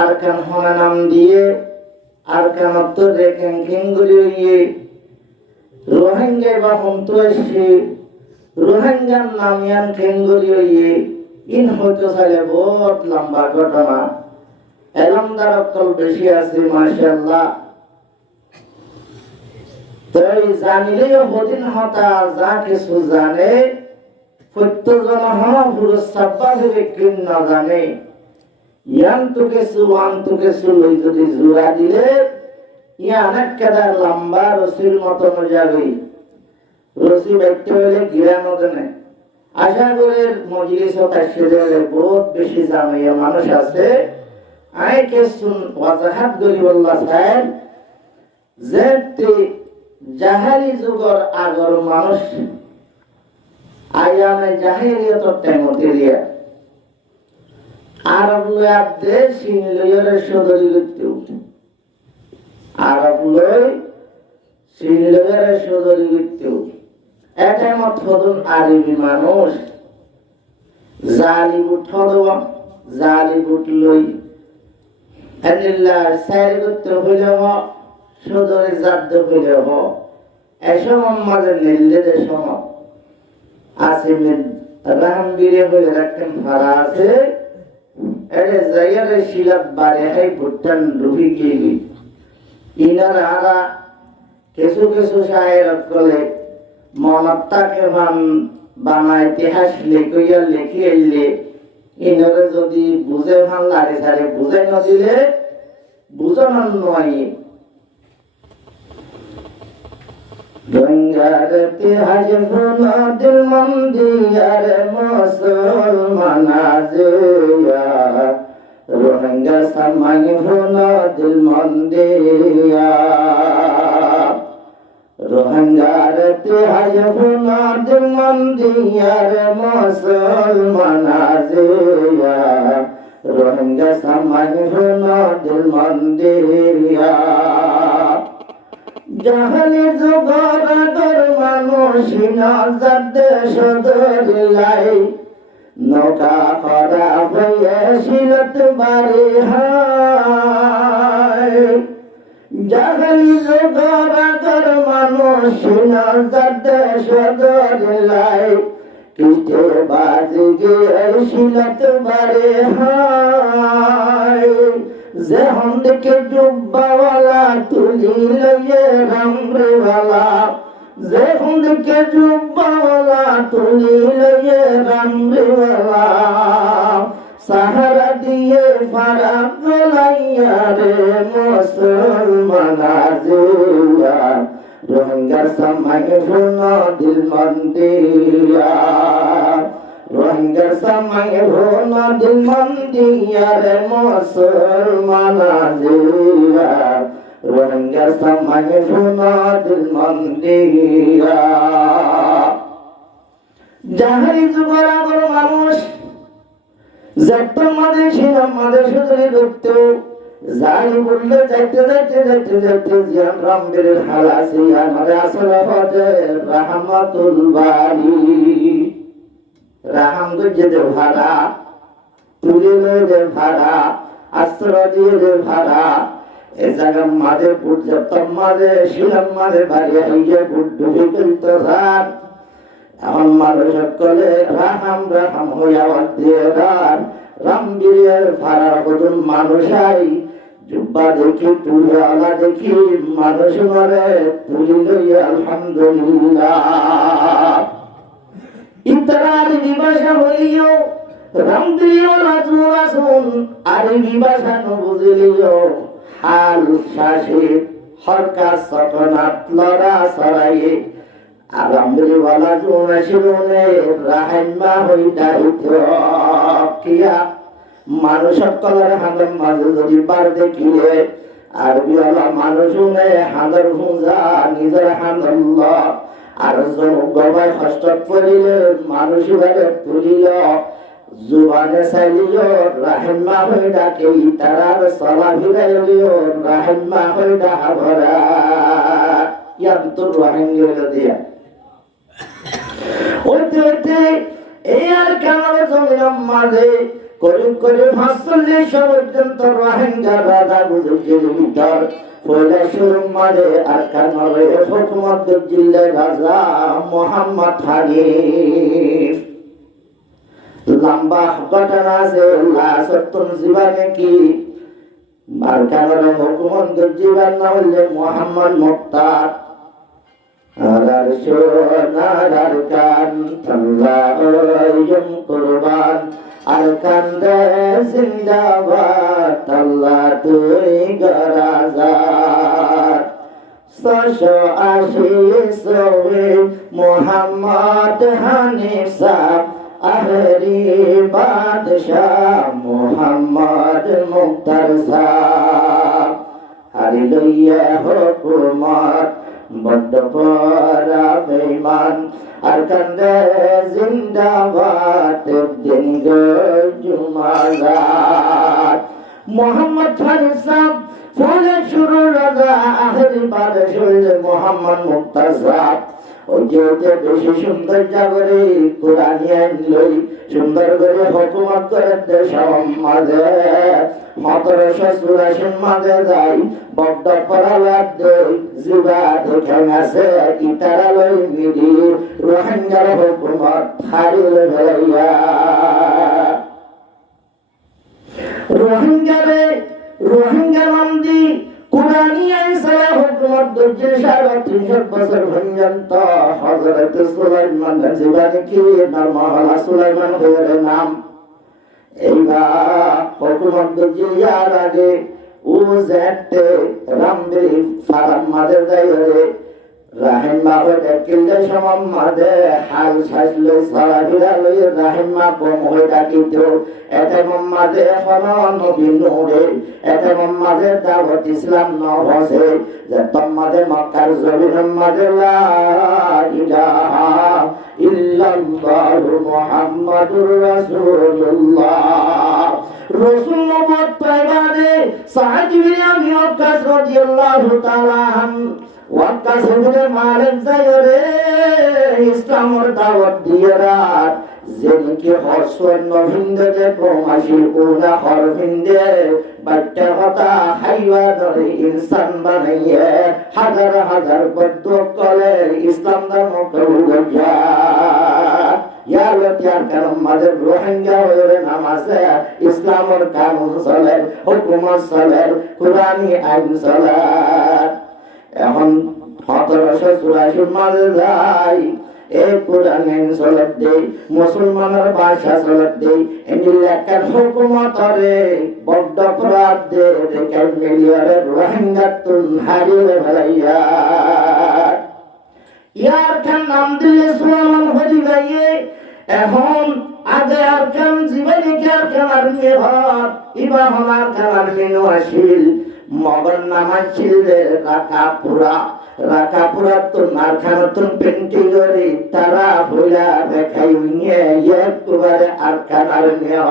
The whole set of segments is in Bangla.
আরকান হনা নাম দিয়ে আরকান অর্থ রেখেন খেঙ্গুলি হইয়ে রোহিঙ্গা বা হন্তোষী রোহিঙ্গার নামিয়ান খেঙ্গুলি হইয়ে ইন হইতে চাইলে বহুত লম্বা ঘটনা এলমদার অক্কল বেশি আছে মাশাআল্লাহ। তাই জানিলেও হদিন হতা যা কিছু জানে প্রত্যেকজন পুরো সাব্বা ভেবে কিন না জানে ইয়ান্তু কিছু লই যদি জোড়া দিলে ইয়া অনেক কেদার লম্বা রসির মতন যাবে রসি ব্যক্তি হলে গিরা মতনে আশা করে মজলিস তাসিরে বহুত বেশি জামিয়া মানুষ আছে আই কেসুন ওয়াজাহাত গরিবুল্লাহ সাহেব যেতে জাহালি যুগর আগর মানুষ আয়ামে জাহিলিয়ত টাইমতেরিয়া আরব লয় দেশ সিনলয়ের সদরি করতে আরব লয় সিনলয়ের সদরি করতে এটা মত হদুন আরবি মানুষ জালি বুট লই আল্লাহ সাইর করতে হইলে সদরে জাদ্দ হইলে এসব আমাদের নির্দেশ সময় আসিমিন রামগিরে হয়ে রাখতেন ভাড়া আছে এরে জায়গায় শিলাপ বাড়ে হয় ভুটান ডুবি গিয়ে ইনার আরা কিছু শায়ের করলে মনত্তাকে বানায় ইতিহাস লেখিয়া লেখি এলে ইনারে যদি বুঝে ভান লাড়ি সারে বুঝাই না দিলে বুঝানোর নয় গঙ্গারতে হাজফুনা দিল মন্দির মুসলমান আজিয়া রোহিঙ্গা সামাই ফুনা দিল মন্দিয়া রোহিঙ্গারতে হাজফুনা দিল মন্দির মুসলমান আজিয়া রোহিঙ্গা সামাই ফুনা দিল মন্দিয়া জাহালি যুগর আগর মানুষ নজর দেশ দরিলাই নৌকা খরা হয়ে শিলত বাড়ি হায় জাহালি যুগর আগর মানুষ নজর দেশ দরিলাই কিটে বাজি গিয়ে শিলত বাড়ি হায় যে হন্দকে জুব্বাওয়ালা তুলি লইয়ে রামরেওয়ালা যে হন্দকে জুব্বাওয়ালা তুলি লইয়ে রামরেওয়ালা সাহারা দিয়ে ফারাক লাইয়া রে মুসলমান আজিয়া রোহিঙ্গা সামাই ফুনা দিল মন্দিয়া রোহিঙ্গা সামাই ফুনা দিল মন্দিয়া রে মুসলমান আজিয়া রোহিঙ্গা সামাই ফুনা দিল মন্দিয়া জাহালি যুগের আগর মানুষ যাইতে মাঝে ছিলাম মাঝে সুতরে ঢুকত জানি বললে যাইতে জিয়ান রামবীর হালাসি আমার আসলে হতে রাহমাতুল বারি রাহাম গুজে দে ভাড়া তুলিলে দে ভাড়া আশ্রয় দিয়ে দে ভাড়া এ জায়গা মাঝে পর্যাপ্ত মাঝে ছিলাম মাঝে বাড়ি হইয়ে ডুবে গেলত রাত এখন মানুষ সকলে রাহাম হইয়া দিয়ে রামবীরের ভাড়ার কতন মানুষ আই জুব্বা দেখি তুলিওয়ালা দেখি মানুষ মরে তুলি লইয়া আলহামদুলিল্লাহ ইতরা আরবি ভাষা হইও রামবীরের রাসূল আরবি ভাষা ন বুঝলিও হাল শাসে হরকা সকনাত লড়া সরাইয়ে আলহামদুলিল্লাহ জুনা শিরোনে রাহিমা হই দাইতো কিয়া মানুষ সকলের হাতের মাঝে যদি বার দেখিলে আরবিওয়ালা মানুষ শুনে হাঁদার ভুঁজা নিজের হাঁদল আর গবায় হস্ত পড়িলে মানুষ বারে তুলিল জুবানে চাইলিল রাহিমা হই ডাকে তারার চলা ভিড়াইলিও রাহিমা হই ডাহা ভরা ইয়ান তোর রোহিঙ্গা দিয়া ওইতে এই আর কেমন জমিলাম মাঝে করিব করিব ৪৫ পর্যন্ত রোহিঙ্গা রাজা বুজুর্গের ভিতর পয়লা শুরু মারে আর কানরে হুকুমত জিল্লার রাজা মোহাম্মদ হানিফ। লম্বা ঘটনা আছে লাসতুন জীবনে কি আর কানরে হুকুমত জীবন না হলে মোহাম্মদ মুক্তার আর সোনার কান আল্লাহ ওয়ুম কুরবান আর কান্দে জিন্দাবাদ আল্লাহ তুই গরাজাত ৬৮০ মোহাম্মদ হানিফ সাহ আহরি বাদশাহ মোহাম্মদ মুক্তার সাহ হারি লইয়া হুকুমত বড্ড পরা বেঈমান আর কান্দে জিন্দাবাদ দিন জুমারাত মোহাম্মদ হানিফ সাহ ফলে শুরু রাজা আহরি বাদশাহ মোহাম্মদ মুক্তার সাহ ওইটা বেশি সুন্দর জাগরে কোরআনি আইন লই সুন্দর করে হুকুমত করে দেশ মাঝে ১৭৮৪ মাঝে যাই বড্ড পড়ালার দে যুগা দেখে গেছে ইতারা লই মিলি রোহিঙ্গার হুকুমত হারিল ভেলাইয়া রোহিঙ্গা মন্দি কুরআনি আইন সারা হুকুমত দর্জে ৩৫০ বছর পর্যন্ত হযরত সুলাইমান জীবনে কি নাম মহলা সুলাইমান হয়ে নাম এইবার হুকুমত দর্জে ইয়ার আগে ও যেতে রামবি ফারাম মাঝে যাইরে রাহিমা হয়ে কিলদে সমম মাঝে হাল ছাইলে সারা বিরালই রাহিমা কম হয়ে ডাকিত এতে মাঝে এখন নবী নূরে এতে মাঝে দাওয়াত ইসলাম নহসে যে তোমাদে মক্কার জমিন মাঝে লা ইলাহা ইল্লাল্লাহু মুহাম্মাদুর রাসূলুল্লাহ রাসূল নবত পাইবারে সাদ ইবনে আবি ওয়াক্কাস রাদিয়াল্লাহু তাআলা ওয়াক্কাস ইবনে মালিক যায়রে ইসলামের দাওয়াত দিয়ারা যেনকি হরসন নভিন্দে প্রমাশি ওনা হরভিন্দে বাচ্চা হতা হাইওয়া ধরে ইনসান বানাইয়ে হাজার হাজার বদ্ধ কলে ইসলাম ধর্ম কবুল যায় ইয়ার লতিয়ার কারণ মাঝে রোহিঙ্গা হয়ে নামাজে ইসলামের কানুন চলে হুকুমত চলে কুরআনি আইন চলে এখন ১৭৮৪ মাঝে যাই এই কোরআন চলত দেই মুসলমানের ভাষা চলত দেই এমনি লেখার হুকুমত রে বড্ড অপরাধ দে রেখে মিলিয়রে রোহিঙ্গা তুন হারিয়ে ফেলাইয়া ইয়ার খান নাম দিলে সুলাইমান হরি ভাইয়ে এখন আগে আর খান জীবনী কার খানার মেয়ে ঘর ইবা হনার খানার মেনু আসিল মগন নামাছিল রাকাপুরা তো নারখানতুন পেন্টি করে তারা ভুলা দেখাই নিয়ে একবারে আর খানার মেয়ে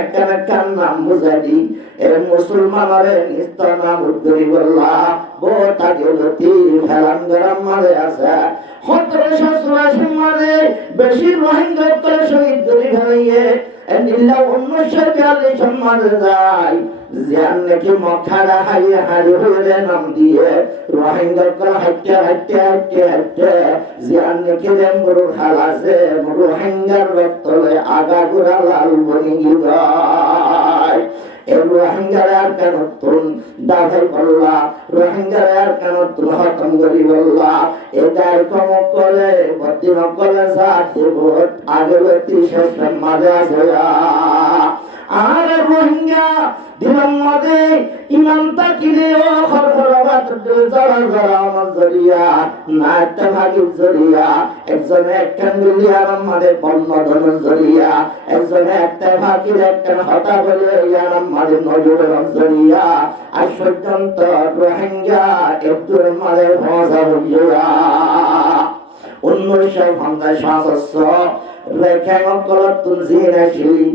একখান নাম বুঝালি এর মুসলমানরে নিস্ত নাম উদ্গরি বললা বোটা গেলতি ফেলান গরম মাঝে আছে ১৭৮৪ মাঝে বেশি রোহিঙ্গা করে শহীদ করি ফেলাইয়ে নিল্লা ১৯৪২ মাঝে যায় জিয়ান নাকি মক্কারা হারিয়ে হয়ে নাম দিয়ে রোহিঙ্গা করে হাইটে জিয়ান নাকি রেমবুর হালাসে রোহিঙ্গার রক্তলে আগা গুড়া লাল বনি গিয়ে রোহিঙ্গার আর কেন তুন দাভাই বললা রোহিঙ্গার আর কেন তুন হতম করি বললা এটা এরকম করে বদিন করে আগে শেষ মাঝে আছে আর রোহিঙ্গা দিলাম মাঝে ইমান তাকিলে ও খরখরাবাত জড়ার আমার জড়িয়া না একটা ভাগির জড়িয়া একজনে একটা মিলিয়ার মাঝে বন্যধনের জড়িয়া একজনে একটা ভাগির একটা হতা বলে ইয়ার মাঝে নজরের জড়িয়া আর পর্যন্ত রোহিঙ্গা একটুর মাঝে ভাষা হইয়া ১৯৫০ রেখে তুলসী নাশিলি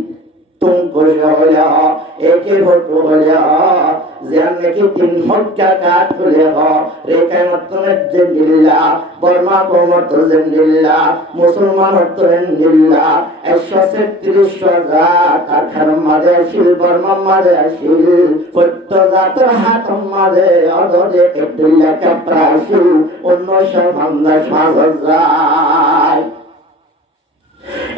तुमको एके फोटो যে নাকি তিন হক্কা কাট করে হ রেখাই মতনের জেন্দিল্লা বর্মা কমত জেন্দিল্লা মুসলমান হত্তরেন দিল্লা 136 হাজার কারখান মাঝে আসিল বর্মা মাঝে আসিল ফত্য জাতর হাত মাঝে অদরে একদিল্লা কাপড়া আসিল 1950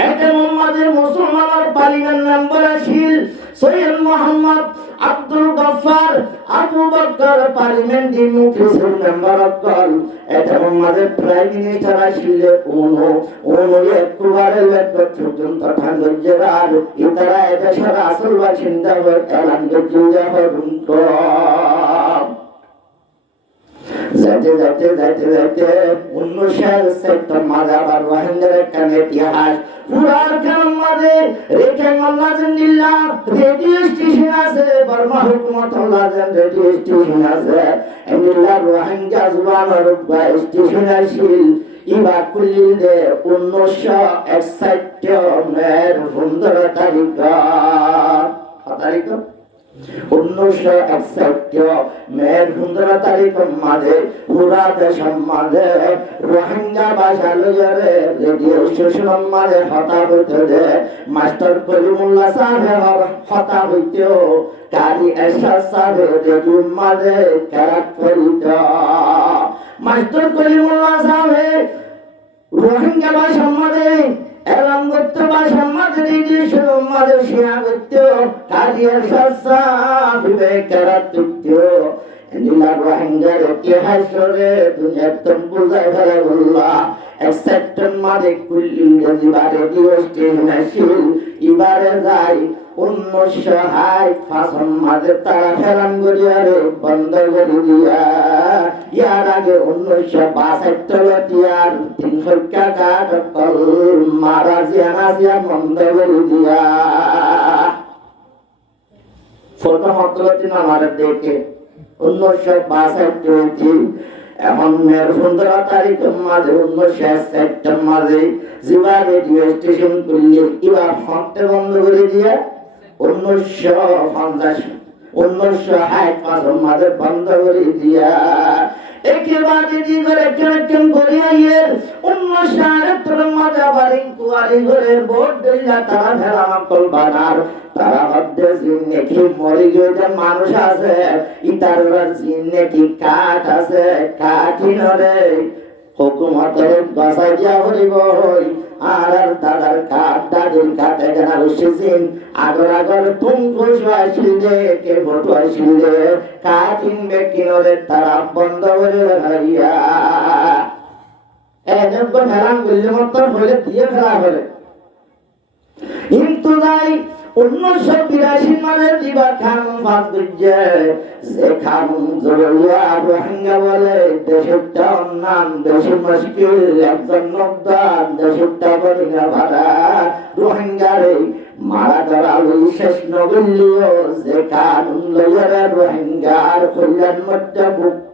এটা মোহাম্মদের মুসলমানের পার্লিমেন্ট মেম্বার আসিল সৈয়দ মোহাম্মদ আব্দুল গফফার আবু বকর পার্লিমেন্ট মুখলিসের মেম্বার অকল এটা মোহাম্মদের প্রাইম মিনিস্টার আসিল উনো একবারে লেখত পর্যন্ত ঠান্ডার আর ইতারা এটা সারা আসল বাসিন্দা এলান করতে হরুন যাইতে যাইতে যাইতে যাইতে 1960 মাঝে আবার রোহিঙ্গার একটা ইতিহাস পুরার খান মাঝে রেখে আল্লাহ রেডিও স্টেশন আছে বর্মা হুকুমত আল্লাহ রেডিও স্টেশন আছে এমনিল্লা রোহিঙ্গা জুবানের স্টেশন আসিল ইবা কুলিল দে 1961 মের 15 তারিখ 1961 মের 15 তারিখ মাঝে পুরা দেশের মাঝে রোহিঙ্গা ভাষা লইয়ারে রেডিও স্টেশন মাঝে হতা হইতে দে মাস্টার কলিমুল্লাহ সাহেব হতা হইতেও কারি এরশাদ সাহেব রেডিও মাঝে ক্যারাক করিত মাস্টার কলিমুল্লাহ সাহেব রোহিঙ্গা ভাষা মাঝে এবং গত্য ভাষা মাঝে রেডিও স্টেশন মাঝে শিয়া গত্য কারি এরশাদ সাহেব বিবেকেরা তুত্য এন্ডিলা রোহিঙ্গার ইতিহাস রে দুনিয়া তুম বুঝাই ফেলে বললা এক্সেপ্টন মাঝে কুল্লি দিবারে রেডিও স্টেশন আসিল ইবারে যাই 1960 মাঝে তারা ফেরাম করিয়ারে বন্ধ করে দিয়া ইয়ার আগে 1962 তিয়ার 300 টাকা কল মারা জিয়া বন্ধ করে দিয়া ফটো হতলতি আমার দেখে 1962 এখন মের 15 তারিখ মাঝে 1960 মাঝে জিবা রেডিও স্টেশন করলে ইবা ফটো বন্ধ করে দিয়া 1960 মাঝে বন্ধ করে দিয়া একেবারে দি করে কেন করিয়া ইয়ের 1968 মাঝে আবার ইনকুয়ারি করে ভোট দিলা তারা ভেলা কল বানার তারা হদ্দে জিনে কি মরি গেছে মানুষ আছে ইতাররা জিনে কি কাঠ আছে কাঠিনরে হুকুমতের বাসায় যা হইব আর দাদার কাঠ দাদির কাঠ এখানে রসিন আগর তুম খুশ আসিল যে কে ফটো আসিল যে কাঠিন ব্যক্তিনরে তারা বন্ধ করে রাখিয়া এজন্য হেরান করলে মতো হলে দিয়ে ফেলা হলে কিন্তু যাই 1982 মাঝে দিবা খান ফাঁস বুঝছে যে খান জড়িয়া রোহিঙ্গা বলে দেশটা অন্যান দেশে মুশকিল একজন নবদান দেশটা বলিয়া ভাড়া রোহিঙ্গারে মারা গড়ালো শেষ নগল্লিও যে খান লইয়ারে রোহিঙ্গার কল্যাণ মধ্যে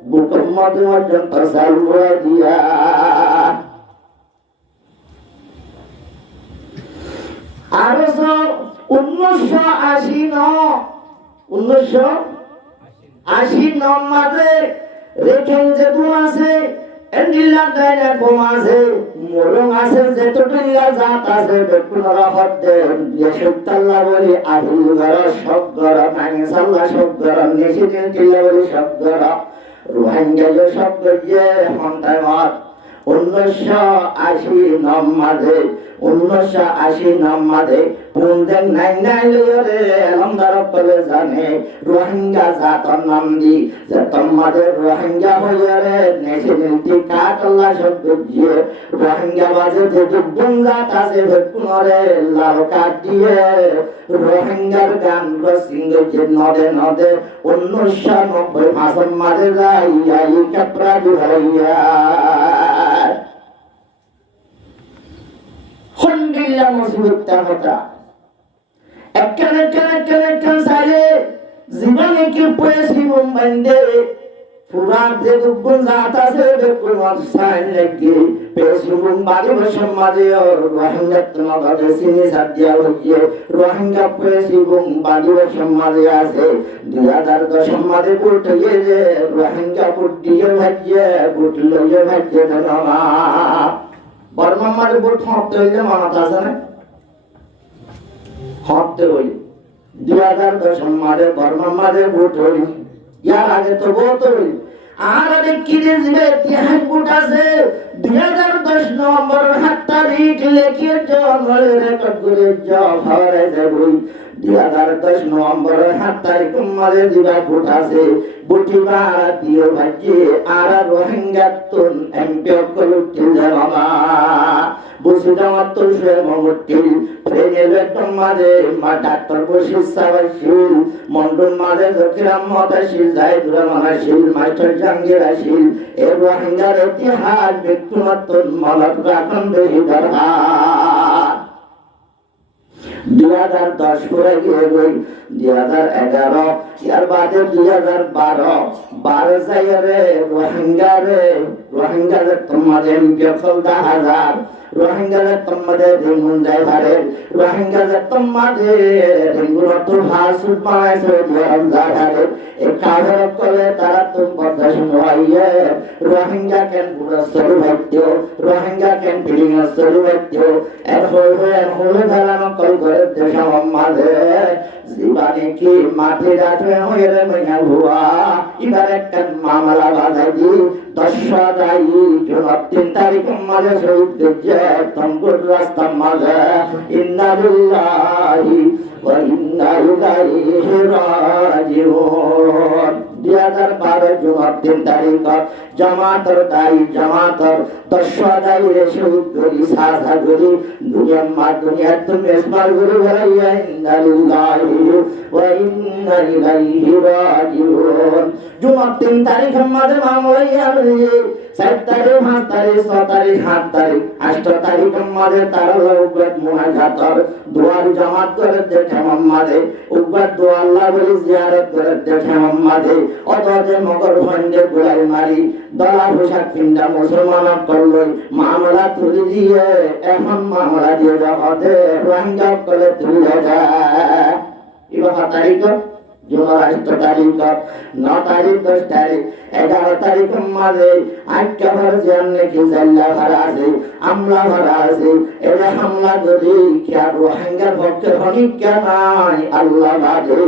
বুকের মধ্যে পর্যন্ত চালুয়া দিয়া আরো 1989 মাঝে রেখেন যে গুণ আছে এন্ডিল্লা দায়না কম আছে মরং আছে যেতটুলিয়া জাত আছে বেকুনরা হদ্দে দেশতাল্লা বলি আহিল গর সব গর নাঙে সাল্লা সব গর নেশি দিন টিল্লা বলি সব গর রোহিঙ্গা যে সব গজে হন্তায় মত 1980 মাঝে পুনদেন নাই লইরে এলমদার করে জানে রোহিঙ্গা জাতর নাম দি যে তোমাদের রোহিঙ্গা হইরে নেশে নীতি কাটলা সব বুঝিয়ে রোহিঙ্গা বাজে যে দুগুণ জাত আছে ভেকুনরে লাল কাট দিয়ে রোহিঙ্গার গান সিংহ যে নদে 1990 মাসের মাঝে যাইয়া এই কাপড়া দুহাইয়া হন্ডিল্লা মুসিবতটা হতা একখান সাইলে জীবনে কি পয়সি বন্ধে পুরা যে দুগুণ জাত আছে বেকুল সাইন লাগি পেছুগুন বাড়ি সমাজে রোহিঙ্গা তোমাদের সিনি সাদিয়া হইয়ে রোহিঙ্গা পেছুগুন বাড়ি সমাজে আছে 2010 সমাজে উঠে গিয়ে রোহিঙ্গা পুটিয়ে ভাজিয়ে বুটলইয়ে ভাজিয়ে না বর্মা মারে বুট হতে হইলে মাথা আছে না হতে হইলে 2010 সমাজে বর্মা মারে বুট হইল ইয়ার আগে তো বহুত হইল আর অনেক কিনে দিবে ইতিহাস বুট আছে 2010 নভেম্বর 7 তারিখ লেখিয়ে জঙ্গলে রেকর্ড করে জফরে যাবই 2010 নভেম্বর 7 তারিখ মাঝে দিবা বুট আছে বুটিবা দিও ভাজি আর রোহিঙ্গা তুন এমপি কলুটি বাবা বুঝিটা মাত্র সে মমটি ট্রেনের একদম মাঝে মা ডাক্তার বসির সাবাশিল মন্ডল মাঝে জকিরাম মতাশিল জাহিদুর রহমানাশিল মাস্টার জাহাঙ্গীর আসিল এ রোহিঙ্গার ইতিহাস ব্যক্তিমাত্র মনত রাখন বেশি দরকার 2010 করে গিয়ে গই 2011 ইয়ার বাদে 2012 যাই রে রোহিঙ্গা তোমাদের বেফল 10,000 রোহিঙ্গা তোমাদের রিমুন যাইবারে রোহিঙ্গা তোমাদের রিমুন তো হাসুদ পাইছে জায়গারে এ কাগর কলে তারা তো বর্দাশন হইয়ে রোহিঙ্গা কেন পুরো সরু হইতো রোহিঙ্গা কেন বিলিং সরু হইতো এর হল ধারানো কল করে দেশ আমাদের জীবনে কি মাটি রাখে হয়ে রে মইনা হুয়া এবার একটা মামলা বাজাই দি 10 দাই জনাব 3 তারিখ মাঝে শহীদ দেখে তমপুর রাস্তা মাঝে ইন্না লিল্লাহি ওয়া ইন্না ইলাইহি রাজিউন 2012 জনাব 3 তারিখ জামাতর দাই জামাতর 10 দাই রে শহীদ করি সাজা করি দুনিয়া তুমি ইসমার গুরু ভাইয়া ইন্না লিল্লাহি ওয়া ইন্না ইলাইহি রাজিউন জনাব 3 তারিখ মাঝে মামলা 4 তারিখ 5 তারিখ 6 তারিখ 7 তারিখ 8 তারিখ মাঝে তারা উগ্রত মুনাজাতর দুয়ার জামাত করে দেখে মাঝে উগ্রত দোয়া আল্লাহ বলি জিয়ারত করে দেখে মাঝে অতজে মগর ভন্ডে গুলাই মারি দলা পোশাক কিনটা মুসলমান করল মামলা তুলে দিয়ে এখন মামলা দিয়ে যাবে রোহিঙ্গা করে তুলে যায় এবার 7 তারিখ জুলাই 8 তারিখ 9 তারিখ 10 তারিখ 11 তারিখ মাঝে আটকা ভর জানলে কি জাল্লা ভরা আছে আমলা ভরা আছে এরা হামলা করি কি আর রোহিঙ্গার পক্ষে হনিকা নাই আল্লাহ বাদে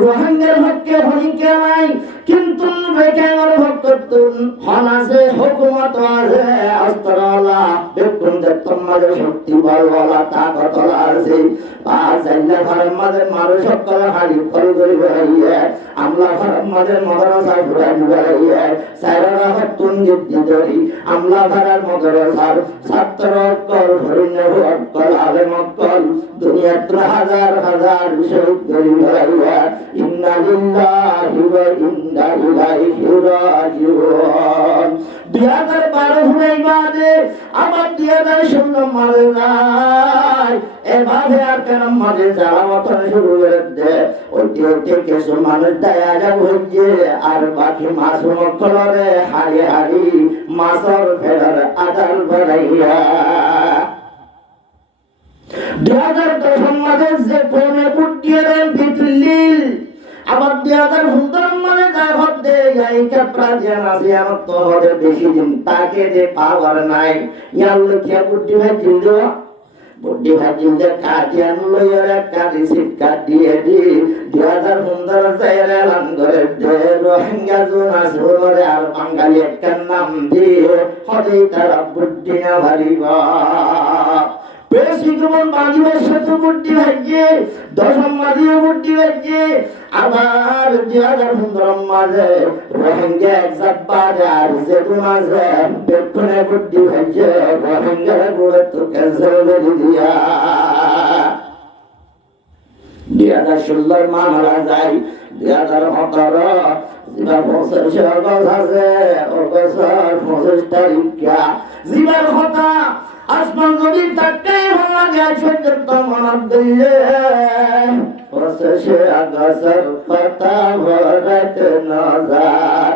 রোহিঙ্গার পক্ষে হনিকা নাই কিন্তু বেকার ভক্ততুন হনাসে হুকুমত আছে অস্ত্রওয়ালা বেকুন তোমাদের শক্তি বলওয়ালা তাকত আছে আজাইলা ভারত মাঝে মারো সকল হাড়ি ফল করে বেড়াইয়ে আমলা ভারত মাঝে মাদ্রাসা ঘুরাই বেড়াইয়ে সাইরা হতুন জিদ্দি ধরি আমলা ভারত মাদ্রাসার ছাত্র অক্কল হরিণ অক্কল আলেম অক্কল দুনিয়াত হাজার হাজার শহীদ করে বেড়াইয়ে ইন্না লিল্লাহি ওয়া ইন্না ইলাইহি রাজিউন 2012 হুনাই বাদে আবার 2016 মারে যায় এভাবে আর কেন মাঝে যারা মতন শুরু করে দে ওটি কিছু মানুষ দেয়া যাব হচ্ছে আর বাকি মাছ মক্কলরে হারি হারি মাছর ফেরার আদাল বাড়াইয়া 2010 মাঝে যে ফোনে পুটিয়ে ভিতলিল আবার 2015 মানে দাওয়াত দেয় এই কাপড়া জান আছে আমার তো হবে বেশি দিন তাকে যে পাওয়ার নাই ইয়ার লক্ষ্য বুদ্ধি ভাই জিন্দো বুদ্ধি ভাই জিন্দে কাজে আনলো এর একটা রিসিপ্ট কাট দিয়ে দি 2015 সালে এলান করে দে রোহিঙ্গা জোন আছে ওরে আর বাঙালি একটা নাম দিয়ে হতে তারা বুদ্ধি না ভারিবা পেশিকমন বাজিবার সাথে বুদ্ধি ভাইয়ে দশম মাঝিও বুদ্ধি ভাইয়ে আবার 2015 মাঝে রোহিঙ্গা একসাথে আর যেটুন আছে বেক্ষণে বুদ্ধি ভাইয়ে রোহিঙ্গার গুড়ে তো ক্যান্সেল করে দিয়া 2016 মামলা যায় 2017 জিবার বছর শেষ আছে অগস্ট 25 তারিখ জিবার কথা আসমান যদি তাকে ভাঙা যায় সূর্যত মনত দিয়ে বসে আগসর পাতা ভরত নজার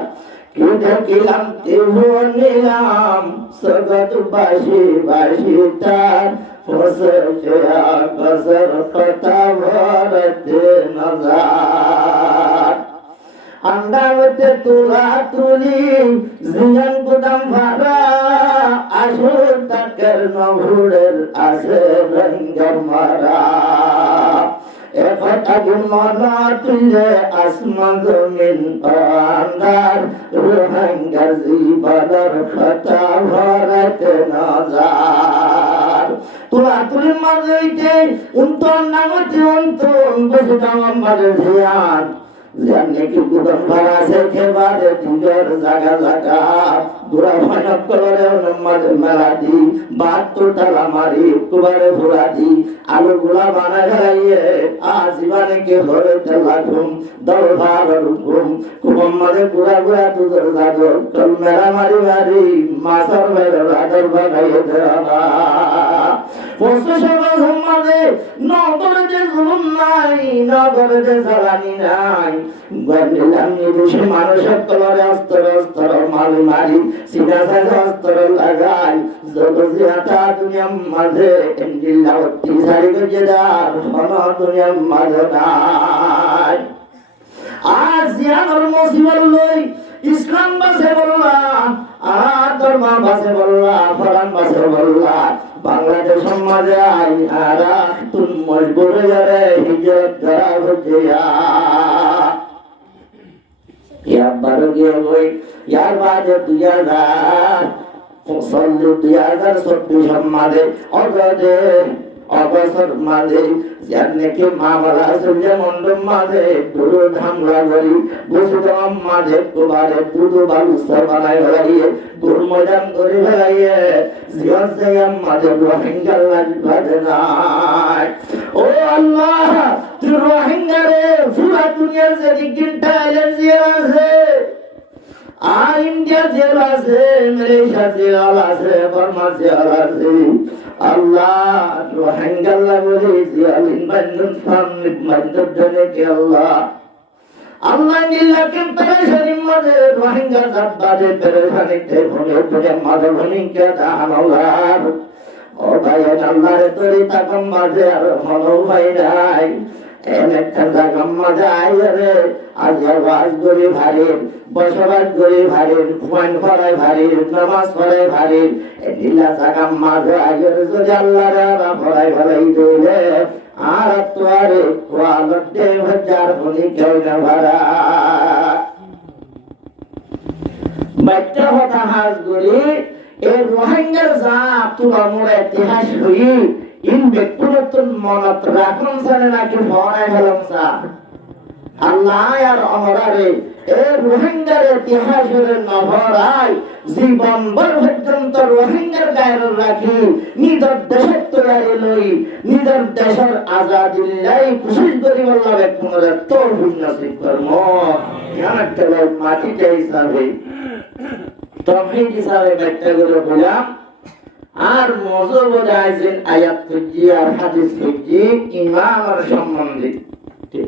কি দেখিলাম ত্রিভুবন নিলাম জগৎ বাসি বাসি তার বসেছে আকাশের কথা ভরতে নজার আন্দারতে তুলা তুলি জিয়ান গুদাম ভাড়া আসল তাকের নভুরের আছে রঙ্গর মারা একথা মনা তুলে আসমান জমিন আন্দার রোহাঙ্গার জীবনের কথা ভরতে নজার তুলা তুলির মাঝে উন্তর নামতে অন্তর বসে দাম মাঝে ধ্যান জানে কি গুদম ভাড়া সে খেবারে দিগর জাগা জাগা বুড়া ফানক করে নমাজ মারাদি বাত তো তালা মারি কুবারে ফুরাদি আলু গুলা বানা গলাইয়ে আজীবনে কে হরে তেলা ঘুম দল ভার ঘুম কুবম মারে গুড়া গুড়া তুদর জাগর তল মেরা মারি মারি মাসার মেরে রাগর বাগাইয়ে দেওয়া পশু সেবা সম্মানে নগরে যে জুলুম নাই নগরে যে জ্বালানি নাই গন্ডিলাম নিদোষী মানুষের তলরে অস্ত্র অস্ত্র মারি মারি সিধা সাজা অস্ত্র লাগাই যত জিয়াটা দুনিয়ার মাঝে এন্ডিল্লা অতি সারি গজে দার হন দুনিয়ার মাঝে নাই আজ জিয়ানোর মুসিবত লই ইসলাম বাসে বললা আর ধর্ম বাসে বললা ফরান বাসে বললা বাংলাদেশ সমাজে আই আরা তুম মজবুর যারে হিজরত করা হচ্ছে ইয়ার বারো গিয়ে বই ইয়ার বাজে 2024 সমাজে অগদে অবসর মাঝে জানকে মা বালা সুন্দর মন্ডম মাঝে পুরো ধামলা গলি বসুদাম মাঝে কুবারে পুরো বালু সবাই হলাইয়ে গুরমজাম করে হলাইয়ে জিয়ান সায়াম মাঝে রোহিঙ্গা লাগে নাই ও আল্লাহ তুই রোহিঙ্গা রে পুরো দুনিয়ার যে দিকটা এলার্জি আছে আর ইন্ডিয়া জেল আছে মালয়েশিয়া জেল আছে বার্মা জেল আছে আল্লাহ রোহিঙ্গা বলে জিয়ালিন বান্দন সামনে মদদ দেনে কে আল্লাহ আল্লাহ নীলাকে পেরেশানি মাঝে রোহিঙ্গা জাতবাদে পেরেশানি তে ভনে ভনে মাঝে ভনিকে দানাল্লাহ ও ভাই আল্লাহ রে তোরি তাকম মাঝে আর হলো ভাই নাই একটা জায়গা মাঝে আইরে আজ আওয়াজ করে ভারী বসবাস করে ভারী ফুয়ান করায় ভারী নামাজ পড়ায় ভারী নীলা জায়গা মাঝে আইরে যদি আল্লাহর পড়ায় ভালোই দিলে আর তোরে ওয়ালতে হাজার হনি কেউ না ভাড়া বাচ্চা কথা হাজ করি এই রোহিঙ্গার জাত তোমার মোড়ে ইতিহাস হই ইন ব্যক্তিগতন মনত রাখুন সালে নাকি ভরাই হলাম সা আল্লাহ আর আমরারে এই রোহিঙ্গার ইতিহাসের নভরাই জীবন ভর পর্যন্ত রোহিঙ্গার গায়ের রাখি নিজের দেশের তৈরি লই নিজের দেশের আজাদি লাই খুশি করি বললাম একমরে তোর ভিন্নসিক কর্ম জানার তেলে মাটিতে হিসাবে তফিক হিসাবে ব্যাখ্যা করে বললাম আর মজা বোঝাইছেন আয়াত খুঁজি আর হাদিস খুঁজি ইমান আর সম্বন্ধে ঠিক